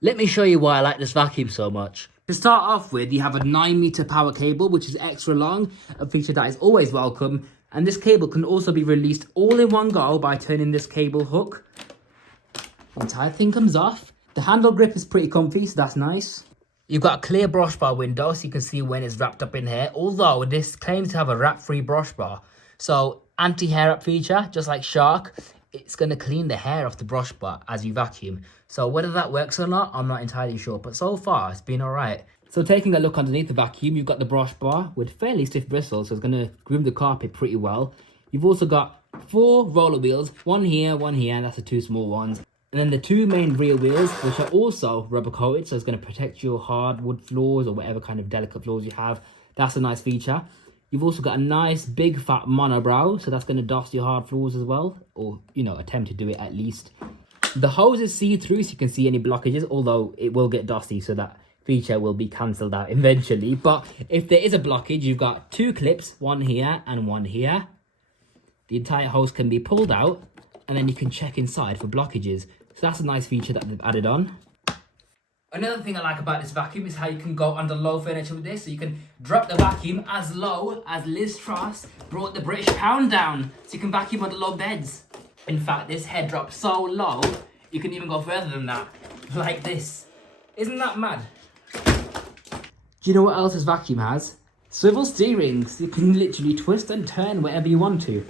Let me show you why I like this vacuum so much. To start off with, you have a 9-meter power cable, which is extra long, a feature that is always welcome. And this cable can also be released all in one go by turning this cable hook. The entire thing comes off. The handle grip is pretty comfy, so that's nice. You've got a clear brush bar window, so you can see when it's wrapped up in hair. Although this claims to have a wrap-free brush bar. So, anti-hair up feature, just like Shark, it's going to clean the hair off the brush bar as you vacuum. So whether that works or not, I'm not entirely sure. But so far, it's been alright. So taking a look underneath the vacuum, you've got the brush bar with fairly stiff bristles. So it's going to groom the carpet pretty well. You've also got 4 roller wheels. One here, and that's the 2 small ones. And then the 2 main rear wheels, which are also rubber coated. So it's going to protect your hardwood floors or whatever kind of delicate floors you have. That's a nice feature. You've also got a nice big fat monobrow, so that's going to dust your hard floors as well, or, you know, attempt to do it at least. The hose is see-through, so you can see any blockages, although it will get dusty, so that feature will be cancelled out eventually. But if there is a blockage, you've got 2 clips, one here and one here. The entire hose can be pulled out, and then you can check inside for blockages. So that's a nice feature that they've added on. Another thing I like about this vacuum is how you can go under low furniture with this. So you can drop the vacuum as low as Liz Truss brought the British pound down. So you can vacuum under low beds. In fact, this head drops so low, you can even go further than that. Like this. Isn't that mad? Do you know what else this vacuum has? Swivel steering. So you can literally twist and turn wherever you want to.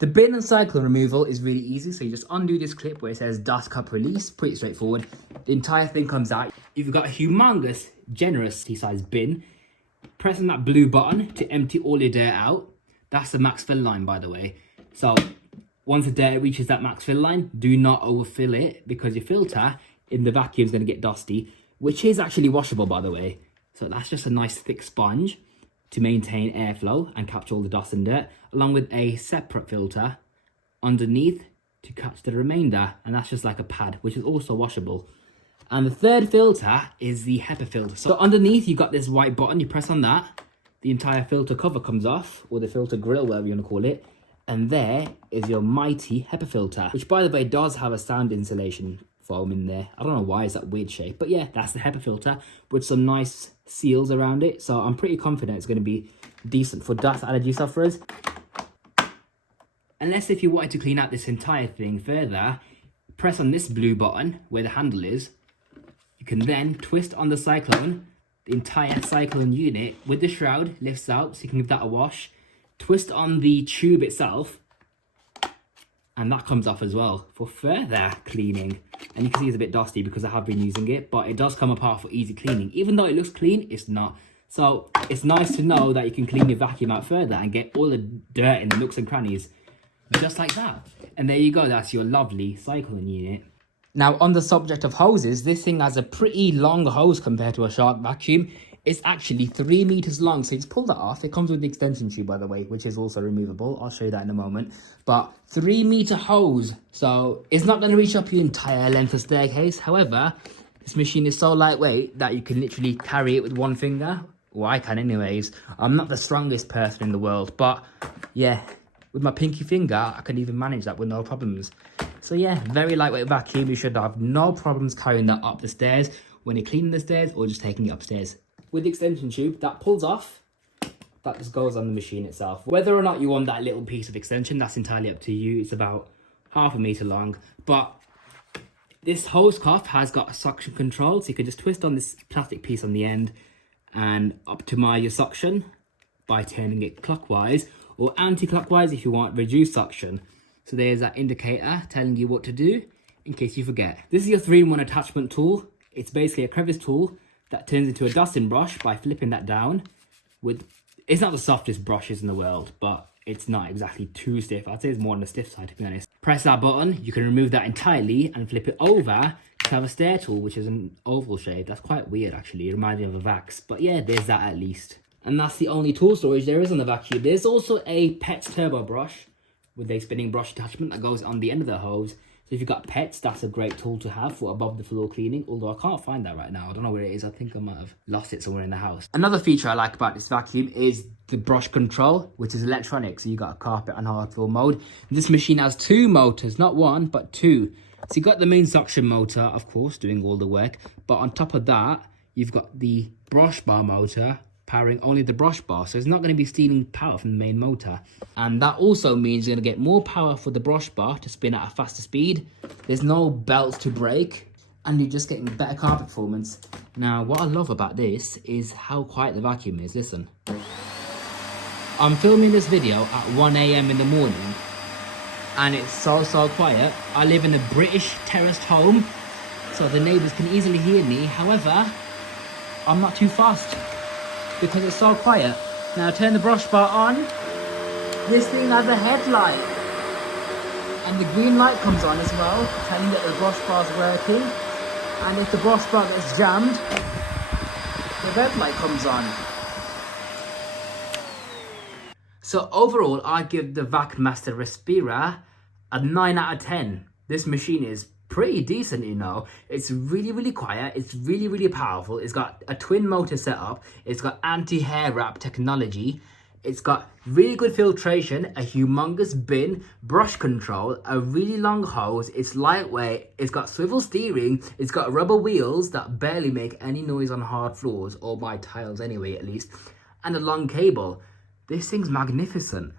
The bin and cyclone removal is really easy, so you just undo this clip where it says dust cup release, pretty straightforward. The entire thing comes out. You've got a humongous, generous sized bin. Pressing that blue button to empty all your dirt out. That's the max fill line, by the way. So once the dirt reaches that max fill line, do not overfill it because your filter in the vacuum is going to get dusty, which is actually washable, by the way. So that's just a nice thick sponge to maintain airflow and capture all the dust and dirt, along with a separate filter underneath to catch the remainder, and that's just like a pad, which is also washable. And the third filter is the HEPA filter. So underneath, you've got this white button, you press on that, the entire filter cover comes off, or the filter grill, whatever you want to call it, and there is your mighty HEPA filter, which by the way does have a sound insulation foam in there. I don't know why it's that weird shape, but yeah, that's the HEPA filter with some nice seals around it. So I'm pretty confident it's going to be decent for dust allergy sufferers. Unless if you wanted to clean out this entire thing further, press on this blue button where the handle is. You can then twist on the cyclone. The entire cyclone unit with the shroud lifts out, so you can give that a wash. Twist on the tube itself, and that comes off as well for further cleaning. And you can see it's a bit dusty because I have been using it, but it does come apart for easy cleaning. Even though it looks clean, it's not. So it's nice to know that you can clean your vacuum out further and get all the dirt in the nooks and crannies, just like that. And there you go, that's your lovely cyclone unit. Now, on the subject of hoses, this thing has a pretty long hose compared to a Shark vacuum. It's actually 3 meters long, so you just pull that off. It comes with the extension tube, by the way, which is also removable. I'll show you that in a moment. But 3-meter hose, so it's not going to reach up your entire length of staircase. However, this machine is so lightweight that you can literally carry it with one finger. Well, I can anyways. I'm not the strongest person in the world, but yeah, with my pinky finger, I can even manage that with no problems. So yeah, very lightweight vacuum. You should have no problems carrying that up the stairs when you're cleaning the stairs or just taking it upstairs. With the extension tube, that pulls off. That just goes on the machine itself. Whether or not you want that little piece of extension, that's entirely up to you. It's about 1/2 meter long. But this hose cuff has got a suction control, so you can just twist on this plastic piece on the end and optimize your suction by turning it clockwise or anti-clockwise if you want reduced suction. So there's that indicator telling you what to do in case you forget. This is your 3-in-1 attachment tool. It's basically a crevice tool that turns into a dusting brush by flipping that down. It's not the softest brushes in the world, but it's not exactly too stiff. I'd say it's more on the stiff side, to be honest. Press that button, you can remove that entirely and flip it over to have a stair tool, which is an oval shape. That's quite weird, actually. It reminds me of a Vax, but yeah, there's that at least. And that's the only tool storage there is on the vacuum. There's also a Pets turbo brush with a spinning brush attachment that goes on the end of the hose. So if you've got pets, that's a great tool to have for above the floor cleaning, although I can't find that right now. I don't know where it is. I think I might have lost it somewhere in the house. Another feature I like about this vacuum is the brush control, which is electronic. So you got a carpet and hard floor mode. This machine has 2 motors, not 1, but 2. So you got the main suction motor, of course, doing all the work. But on top of that, you've got the brush bar motor powering only the brush bar. So it's not going to be stealing power from the main motor. And that also means you're going to get more power for the brush bar to spin at a faster speed. There's no belts to break. And you're just getting better carpet performance. Now, what I love about this is how quiet the vacuum is. Listen. I'm filming this video at 1 AM in the morning. And it's so quiet. I live in a British terraced home, so the neighbours can easily hear me. However, I'm not too fast because it's so quiet. Now turn the brush bar on. This thing has a headlight. And the green light comes on as well, telling that the brush bar's working. And if the brush bar gets jammed, the red light comes on. So overall, I give the Vacmaster Respira a 9 out of 10. This machine is pretty decent, you know. It's really quiet. It's really powerful. It's got a twin motor setup. It's got anti-hair wrap technology. It's got really good filtration, a humongous bin, brush control, a really long hose. It's lightweight. It's got swivel steering. It's got rubber wheels that barely make any noise on hard floors, or my tiles anyway, at least, and a long cable. This thing's magnificent.